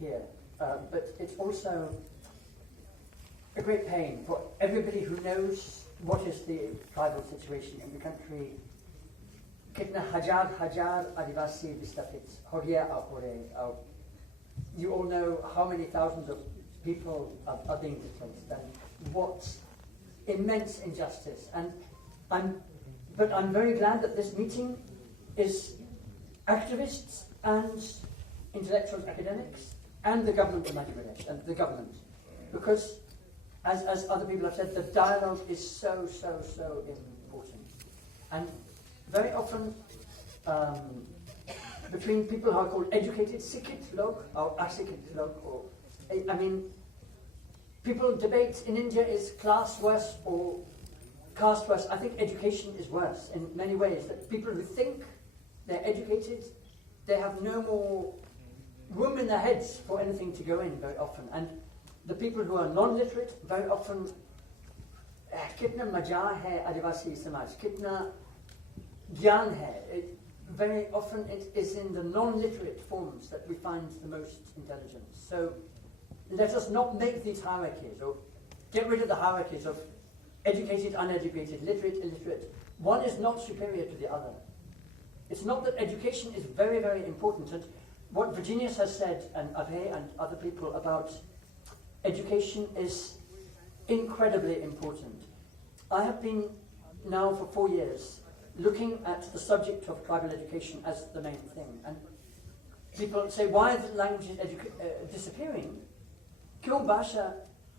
here, but it's also a great pain for everybody who knows what is the tribal situation in the country. Kitna hajar Adivasi vistapit, Horia Ahore. You all know how many thousands of people are being displaced and what immense injustice. But I'm very glad that this meeting is activists and intellectuals, academics, and the government of Bangladesh, and the government. Because, as other people have said, the dialogue is so important. And very often, between people who are called educated, sikit log, or asikit log, or, I mean, people debate in India, is class worse or caste worse? I think education is worse in many ways. That people who think they're educated, they have no more room in their heads for anything to go in very often. And the people who are non-literate, very often, kitna majaa hai Adivasi samaj, kitna gyan hai. Very often it is in the non-literate forms that we find the most intelligence. So let us not make these hierarchies, or get rid of the hierarchies of educated, uneducated, literate, illiterate. One is not superior to the other. It's not that education is very important. And what Virginius has said, and Abhay and other people, about education is incredibly important. I have been now for 4 years looking at the subject of tribal education as the main thing. And people say, why are the languages disappearing? Kyun bhasha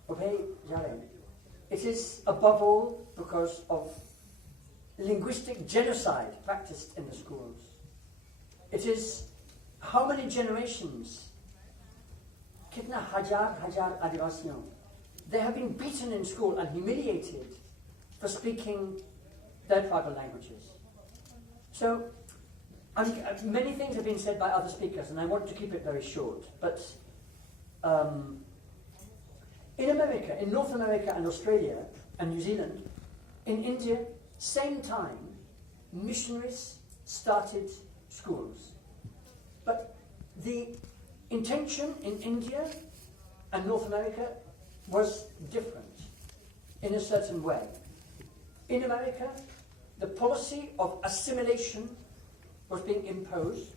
ubhe ja rahe? It is above all because of linguistic genocide practiced in the schools. It is how many generations, kitna hajar Adivasiyon, they have been beaten in school and humiliated for speaking their tribal languages. So, many things have been said by other speakers, and I want to keep it very short. But in America, in North America and Australia and New Zealand, in India, same time, missionaries started schools. But the intention in India and North America was different in a certain way. In America, the policy of assimilation was being imposed,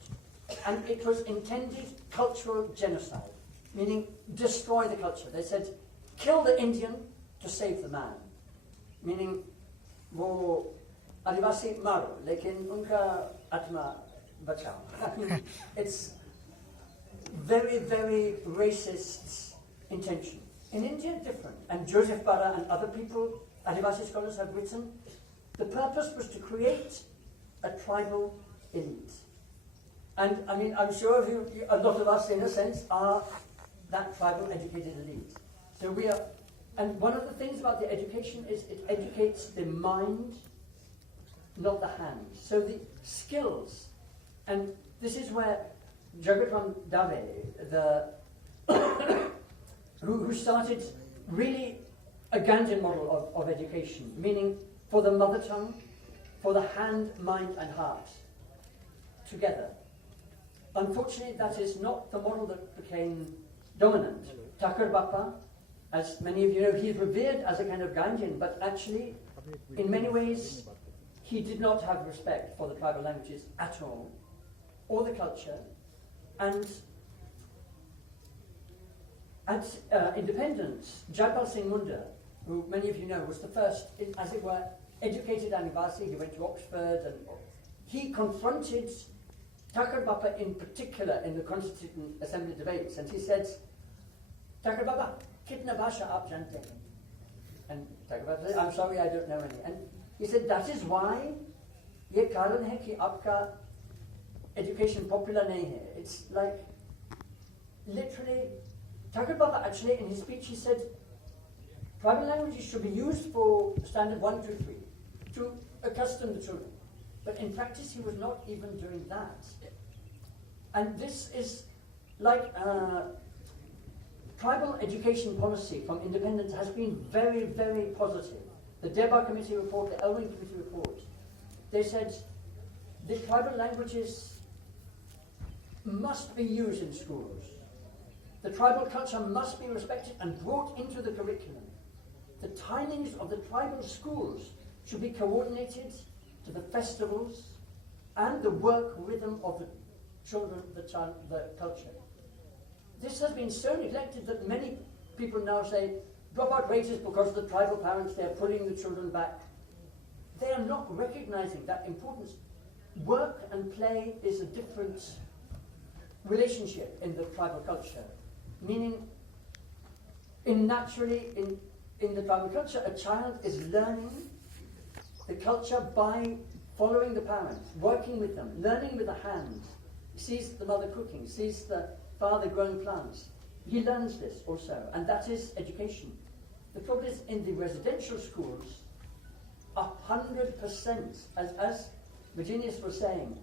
and it was intended cultural genocide, meaning destroy the culture. They said, kill the Indian to save the man, meaning wo Adivasi maro, lekin unka atma bachao. I mean, it's very racist intention. In India, different. And Joseph Bara and other people, Adivasi scholars, have written, the purpose was to create a tribal elite. And I mean, I'm sure a lot of us, in a sense, are that tribal educated elite. So we are, and one of the things about the education is it educates the mind, not the hands. So the skills, and this is where Jagatram Dave, who started really a Gandhian model of education, meaning for the mother tongue, for the hand, mind and heart, together. Unfortunately, that is not the model that became dominant. Thakur Bappa, as many of you know, he is revered as a kind of Gandhian, but actually, in many ways, he did not have respect for the tribal languages at all, or the culture. And at independence, Jaipal Singh Munda, who many of you know, was the first, as it were, educated Adivasi. He went to Oxford, and he confronted Thakur Bappa in particular in the Constituent Assembly debates, and he said, Thakur Bappa, kitna bhasha aap jante hain? And Thakur Bappa said, I'm sorry, I don't know any. And he said, that is why ye karan hai ki aapka education popular nahi hai. It's like, literally, Thakur Bappa actually in his speech he said, tribal languages should be used for standard 1, 2, 3, to accustom the children. But in practice he was not even doing that. And this is like tribal education policy from independence has been very positive. The Deba Committee report, the Elwing Committee report, they said the tribal languages must be used in schools. The tribal culture must be respected and brought into the curriculum. The timings of the tribal schools should be coordinated to the festivals and the work rhythm of the children, the culture. This has been so neglected that many people now say, dropout rate is because of the tribal parents, they are pulling the children back. They are not recognizing that importance. Work and play is a different relationship in the tribal culture, meaning in the tribal culture, a child is learning the culture by following the parents, working with them, learning with the hands, sees the mother cooking, sees the father growing plants. He learns this also, and that is education. The problem is in the residential schools, 100%, as Virginia was saying,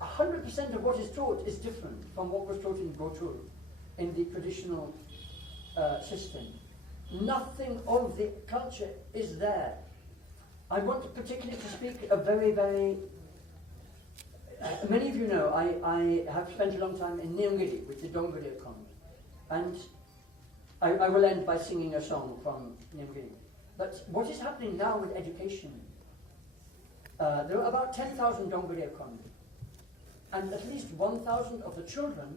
100% of what is taught is different from what was taught in Gotur, in the traditional system. Nothing of the culture is there. I want particularly to speak a very, very... many of you know I have spent a long time in Nyongiri with the Dongari Akon. And I will end by singing a song from Nyongiri. But what is happening now with education, there are about 10,000 Dongari Akon. And at least 1,000 of the children,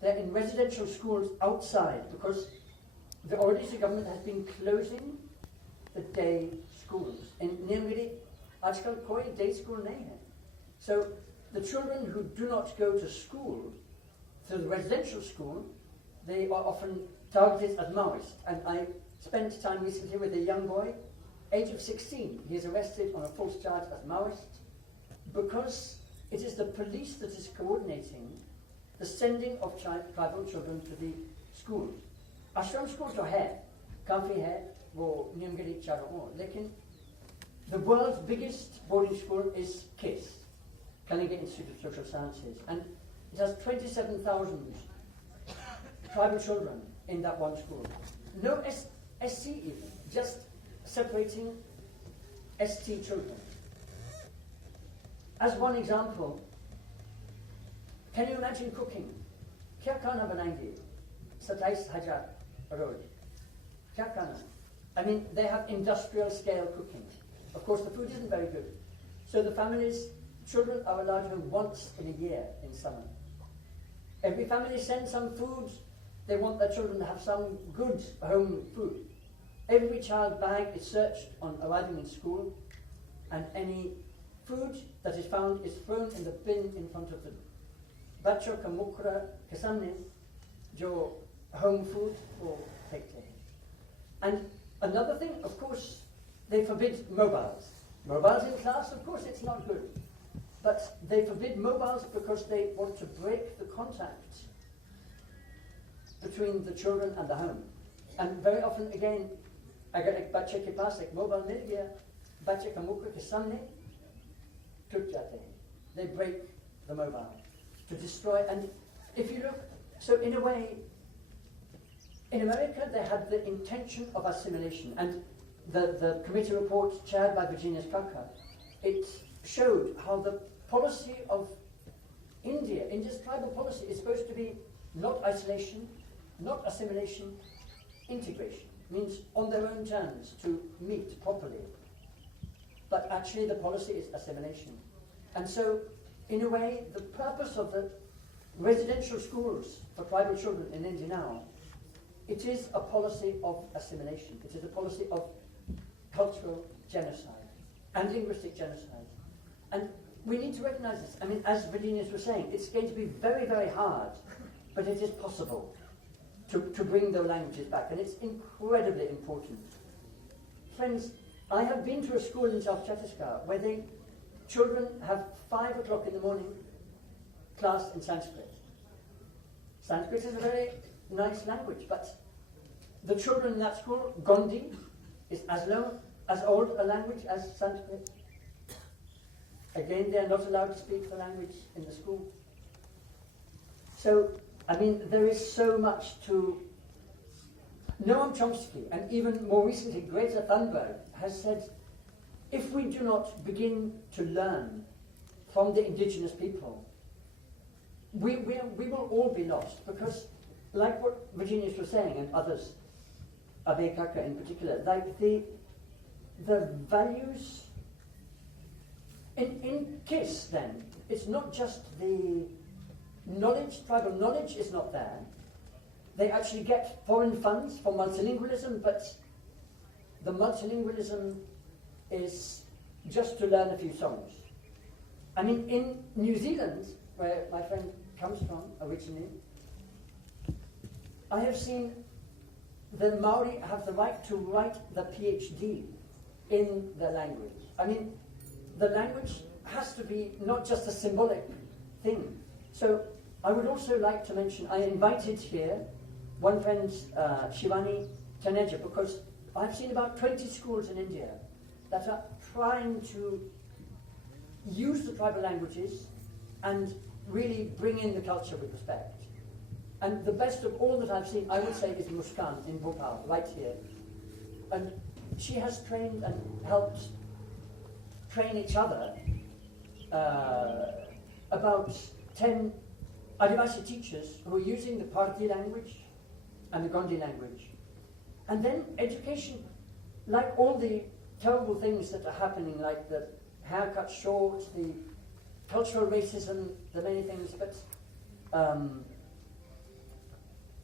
they're in residential schools outside because the Odisha government has been closing the day schools. In Nyongiri, aajkal koi day school nahi hai. So the children who do not go to school, to the residential school, they are often targeted as Maoists. And I spent time recently with a young boy, age of 16. He is arrested on a false charge as Maoist because it is the police that is coordinating the sending of tribal children to the schools. Ashram school to hai, kafi hai, wo Nyongiri charo ho. Lekin the world's biggest boarding school is KISS, Kalinga Institute of Social Sciences, and it has 27,000 tribal children in that one school. No SC even, just separating ST children. As one example, can you imagine cooking? Kya khana banayenge? 27,000 roz. Kya khana? I mean, they have industrial scale cooking. Of course, the food isn't very good. So the families, children are allowed home once in a year in summer. Every family sends some food. They want their children to have some good home food. Every child bag is searched on arriving in school, and any food that is found is thrown in the bin in front of them. Bachcho ka mukra ke samne jo home food for take. And another thing, of course, they forbid mobiles. Mobiles in class, of course, it's not good. But they forbid mobiles because they want to break the contact between the children and the home. And very often, again, agar ek bachche ke paas ek mobile mil gaya, bachche ka mukha ke samne tut jate hain. They break the mobile to destroy. And if you look, so in a way, in America they had the intention of assimilation, and the committee report chaired by Virginia Kaka, it showed how the policy of India's tribal policy is supposed to be not isolation, not assimilation, integration. Means on their own terms to meet properly. But actually the policy is assimilation. And so, in a way, the purpose of the residential schools for tribal children in India now, it is a policy of assimilation. It is a policy of cultural genocide and linguistic genocide. And we need to recognize this. I mean, as Virginia was saying, it's going to be very, very hard, but it is possible to bring the languages back, and it's incredibly important. Friends, I have been to a school in South Chhattisgarh where children have 5 o'clock in the morning class in Sanskrit. Sanskrit is a very nice language, but the children in that school, Gondi, is as old a language as Sanskrit. Again, they are not allowed to speak the language in the school. So, I mean, there is so much to... Noam Chomsky, and even more recently Greta Thunberg, has said, if we do not begin to learn from the indigenous people, we will all be lost, because like what Virginia was saying, and others, Abe Kaka in particular, like the values in KISS then, it's not just the knowledge, tribal knowledge is not there. They actually get foreign funds for multilingualism, but the multilingualism is just to learn a few songs. I mean, in New Zealand, where my friend comes from originally, I have seen the Maori have the right to write the PhD in the language. I mean, the language has to be not just a symbolic thing. So I would also like to mention, I invited here one friend, Shivani Taneja, because I've seen about 20 schools in India that are trying to use the tribal languages and really bring in the culture with respect. And the best of all that I've seen, I would say, is Muskan in Bhopal, right here. And she has trained and helped train each other about 10 Adivasi teachers who are using the Parthi language and the Gondi language. And then education, like all the terrible things that are happening, like the haircut short, the cultural racism, the many things, but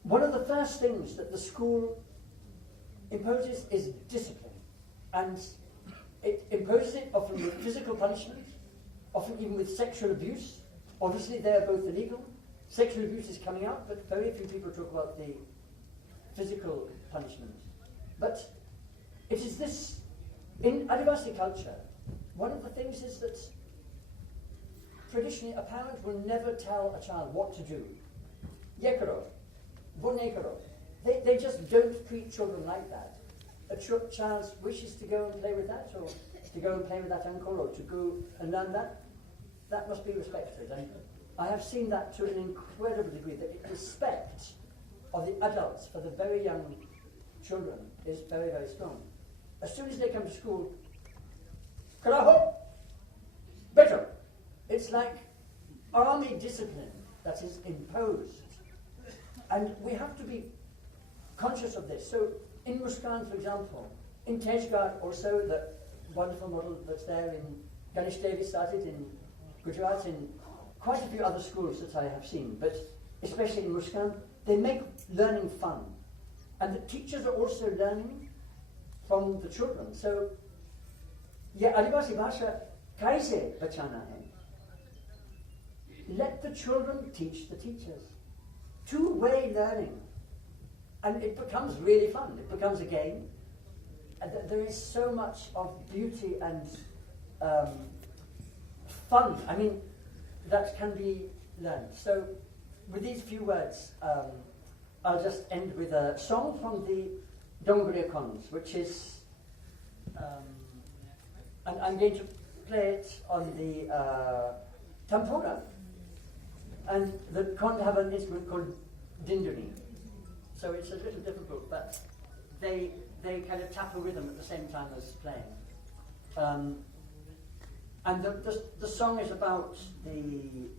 one of the first things that the school imposes is discipline. And it imposes it often with physical punishment, often even with sexual abuse. Obviously they are both illegal. Sexual abuse is coming out, but very few people talk about the physical punishment. But it is this, in Adivasi culture, one of the things is that traditionally a parent will never tell a child what to do. Yekaro, bonekaro. They just don't treat children like that. A child wishes to go and play with that, or to go and play with that uncle, or to go and learn that, that must be respected. And I have seen that to an incredible degree, that the respect of the adults for the very young children is very, very strong. As soon as they come to school, karaho, better. It's like army discipline that is imposed. And we have to be conscious of this. So in Muskan, for example, in Tejgarh also, the wonderful model that's there in Ganesh Devi started in Gujarat, in quite a few other schools that I have seen, but especially in Muskan, they make learning fun. And the teachers are also learning from the children. So, yeah, Adivasi Bhasha kaise bachana hai? Let the children teach the teachers. Two-way learning. And it becomes really fun. It becomes a game. And there is so much of beauty and fun, I mean, that can be learned. So, with these few words, I'll just end with a song from the Dongria Cons, which is, and I'm going to play it on the tampura, and the Con have an instrument called dinduri. So it's a little difficult, but they kind of tap a rhythm at the same time as playing. And the song is about the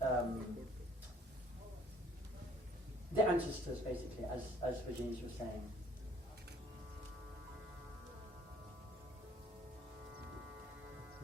ancestors, basically, as Virginia was saying.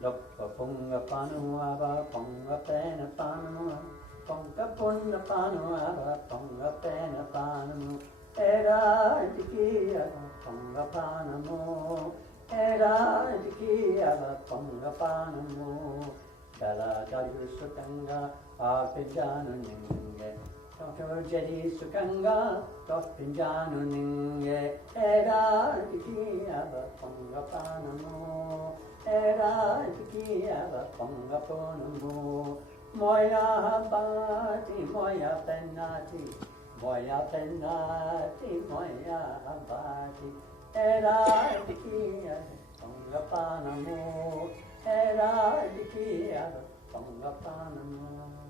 Lokpa punga panuava, punga pena panua, punga punga panuava, punga pena panu, era dikia, punga panamu, era dikia, punga panamu, dala dalu sukanga, apijanu ninge. Toto jadi sukanga, tot pinjanu ninge, era dikia, punga panamu. Era dikia ponga ponamu, moya bati, moya penati, moya bati. Era dikia ponga panamu, era dikia ponga panamu.